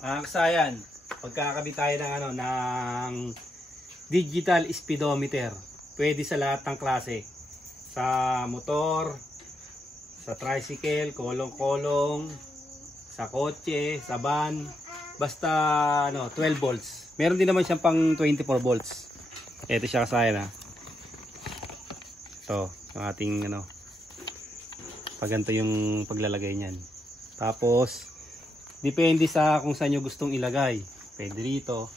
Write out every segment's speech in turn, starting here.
Kasayan, pagkakabit tayo ng ng digital speedometer. Pwede sa lahat ng klase. Sa motor, sa tricycle, kolong-kolong, sa kotse, sa van, basta 12 volts. Meron din naman siyang pang 24 volts. Ito siya kasayan ha. Ito, yung ating pag ganito yung paglalagay niyan. Tapos depende sa kung saan nyo gustong ilagay. Pwede rito,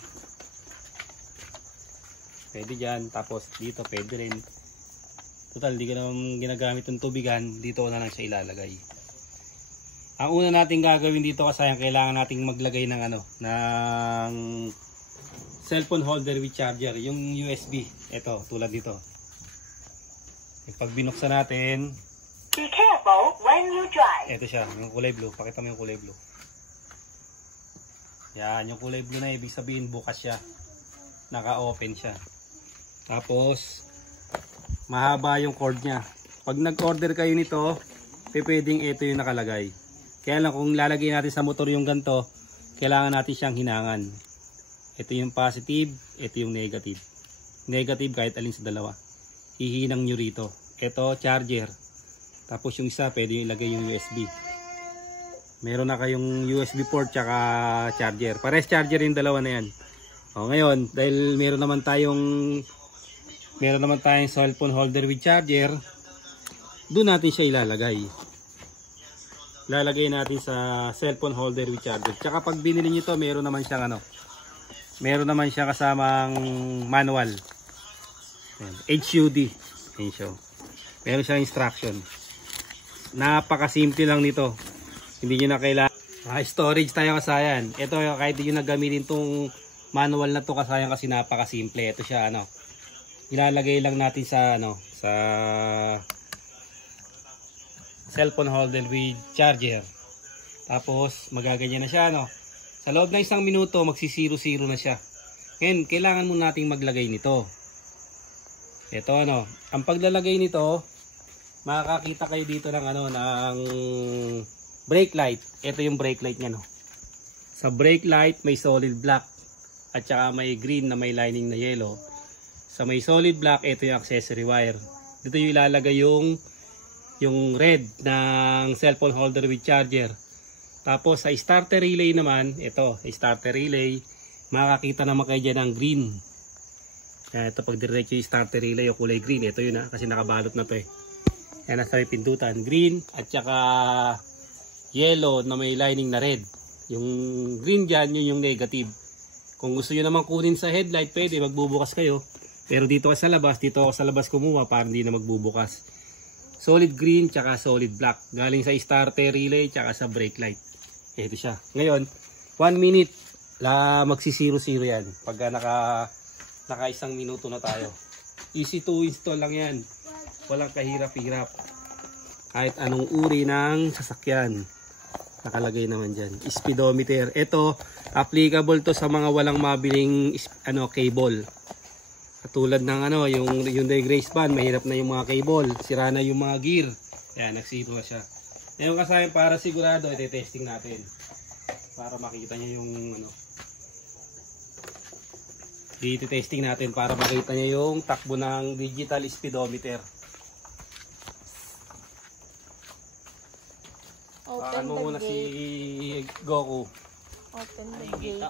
pwede dyan, tapos dito pwede rin. Total, di ka naman ginagamit ng tubigan, dito na lang siya ilalagay. Ang una natin gagawin dito kasi kailangan nating maglagay ng ng cellphone holder with charger, yung USB. Ito, tulad dito. Pag binuksan natin, be careful when you drive. ito siya, yung kulay blue. Pakita mo yung kulay blue. Yan, yung kulay blue na ibig sabihin bukas siya. Naka-open siya. Tapos mahaba yung cord niya. Pag nag-order kayo nito, pwedeng ito yung nakalagay. Kaya lang kung lalagay natin sa motor yung ganito, kailangan natin siyang hinangan. Ito yung positive, ito yung negative. Negative kahit alin sa dalawa. Hihinang nyo rito. Ito charger. Tapos yung isa pwede yung ilagay yung USB. Meron na kayong USB port tsaka charger. Pares charger yung dalawa na yan. O ngayon, dahil meron naman tayong cellphone holder with charger, doon natin siya ilalagay. Lalagay natin sa cellphone holder with charger. Tsaka pag binili nyo to, meron naman siyang meron naman siyang kasamang manual. HUD. Meron siyang instruction. Napakasimple lang nito. Hindi nyo na kailangan. Storage tayo kasayan. Ito kahit hindi nyo nagamitin itong manual na to kasayan kasi napakasimple. Ito siya ilalagay lang natin sa sa cellphone holder with charger. Tapos magaganyan na siya Sa loob ng 1 minuto magsi-0-0 na siya. Ngayon kailangan muna nating maglagay nito. Ito ang paglalagay nito, makakakita kayo dito ng ng brake light. Ito yung brake light niya Sa brake light may solid black at saka may green na may lining na yellow. Sa may solid black, ito yung accessory wire. Dito yung ilalagay yung red ng cellphone holder with charger. Tapos sa starter relay naman, ito, starter relay, makakita naman kayo dyan ng green. Ito pag diretso yung starter relay o kulay green, ito yun kasi nakabalot na to Yan nasa may pindutan, green at saka yellow na may lining na red. Yung green dyan, yun yung negative. Kung gusto nyo naman kunin sa headlight, pwede magbubukas kayo. Pero dito sa labas kumuha para hindi na magbubukas. Solid green tsaka solid black. Galing sa starter relay tsaka sa brake light. Ito siya. Ngayon, 1 minute magsi-0-0 yan. Pagka naka 1 minuto na tayo. Easy to install lang yan. Walang kahirap-hirap. Kahit anong uri ng sasakyan. Nakalagay naman dyan. Speedometer. Ito, applicable to sa mga walang mabiling cable. Katulad ng yung Hyundai Grace Van, mahirap na yung mga cable, sira na yung mga gear. Yan, nagsiro na siya. Ngayon kasi para sigurado, ite-testing natin. Para makita niyo yung ite-testing natin para makita niyo yung takbo ng digital speedometer. Paano muna si Goku? Open the gate.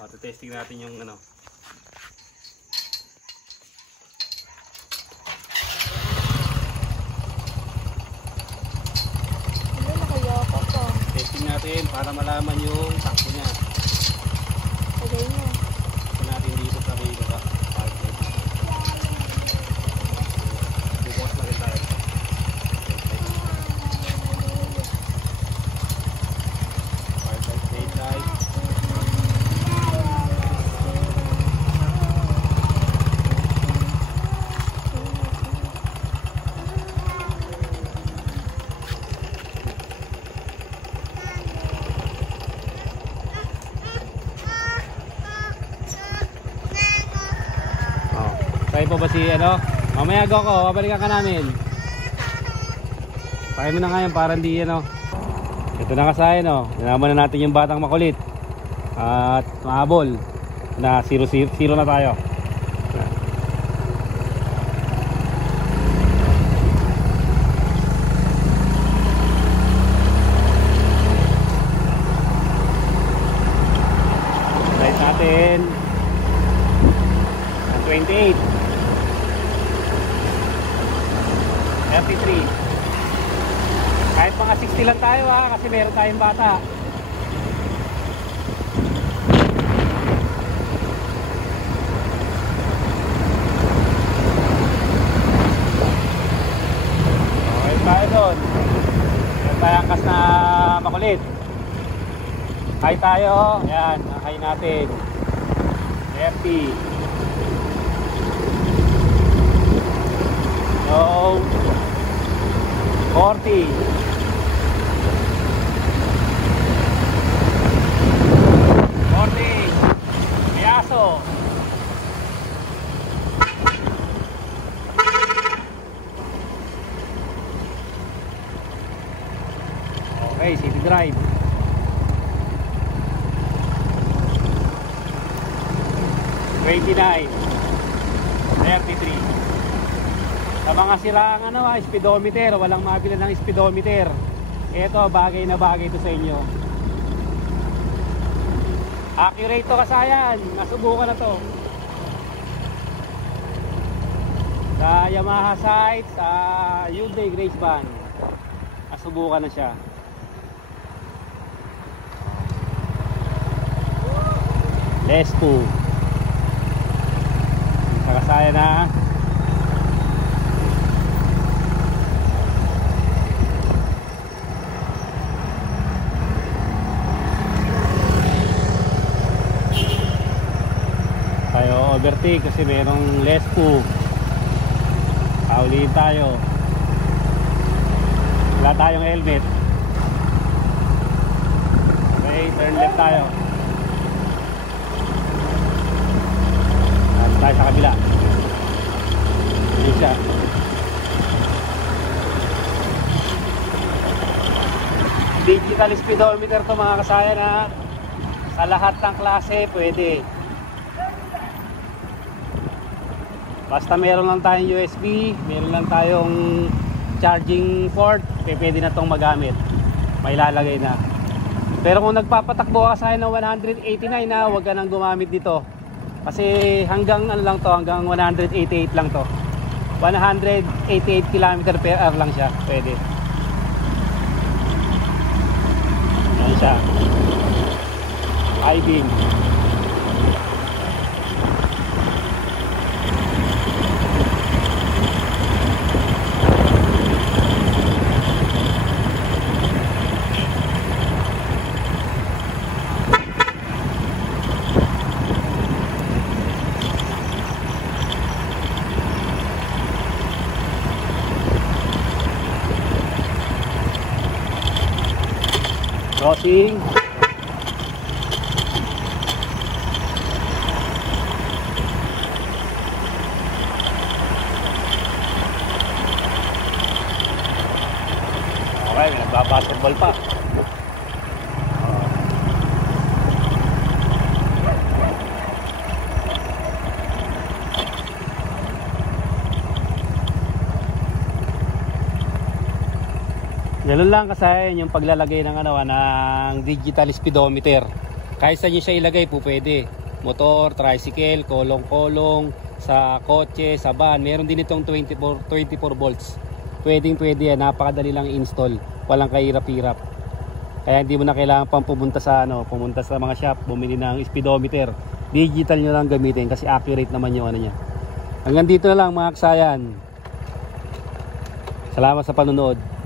Ite-testing natin yung testing natin para malaman yung takbo niya. Lagay niya. Ito natin dito sa may baba. Bubukas na rin tayo. Park light. Kaya pa ba si mamaya Goko, babalikan ka namin. Pakay mo na ngayon para hindi Ito na kasayan Nalaman na natin yung batang makulit. At mahabol na 0-0 na tayo. Right natin 28, 33. Kahit mga 60 lang tayo kasi meron tayong bata. Okay tayo doon. Meron tayong angkas na makulit. Kaya tayo. Ayan, nakakain natin. 30. So 40. 40. Piaso. Okay, city drive. 29. 33. Sa mga sirang speedometer, walang mabili ng speedometer. Ito, bagay na bagay ito sa inyo. Accurate to kasayan. Nasubukan na to. Sa Yamaha sites, sa Hyundai Grace Van. Nasubukan na siya. Let's go. Sa kasayan na. Overtake kasi merong less po. Pauliin tayo. Wala tayong helmet. Okay, turn left tayo. Tayo sa kabila. Hindi siya. Digital speedometer to mga kasayan ha. Sa lahat ng klase pwede. Basta meron lang tayong USB, meron lang tayong charging port, pwede na itong magamit. May lalagay na. Pero kung nagpapatakbo ka sa akin ng 189 na, huwag ka nang gumamit dito. Kasi hanggang ano lang to, hanggang 188 lang to. 188 km/h lang siya, pwede. Yan siya. I-beam. Crossing. Okay, nagbabasketball pa. Ganun lang kasi yung paglalagay ng ng digital speedometer. Kahit saan nyo siya ilagay po pwede. Motor, tricycle, kolong-kolong, sa kotse, sa van. Meron din itong 24 volts. Pwede yan. Napakadali lang i-install. Walang kahirap-hirap. Kaya hindi mo na kailangan pang pumunta sa mga shop, bumili ng speedometer. Digital nyo lang gamitin kasi accurate naman yung niya. Hanggang dito na lang mga kasayan. Salamat sa panonood.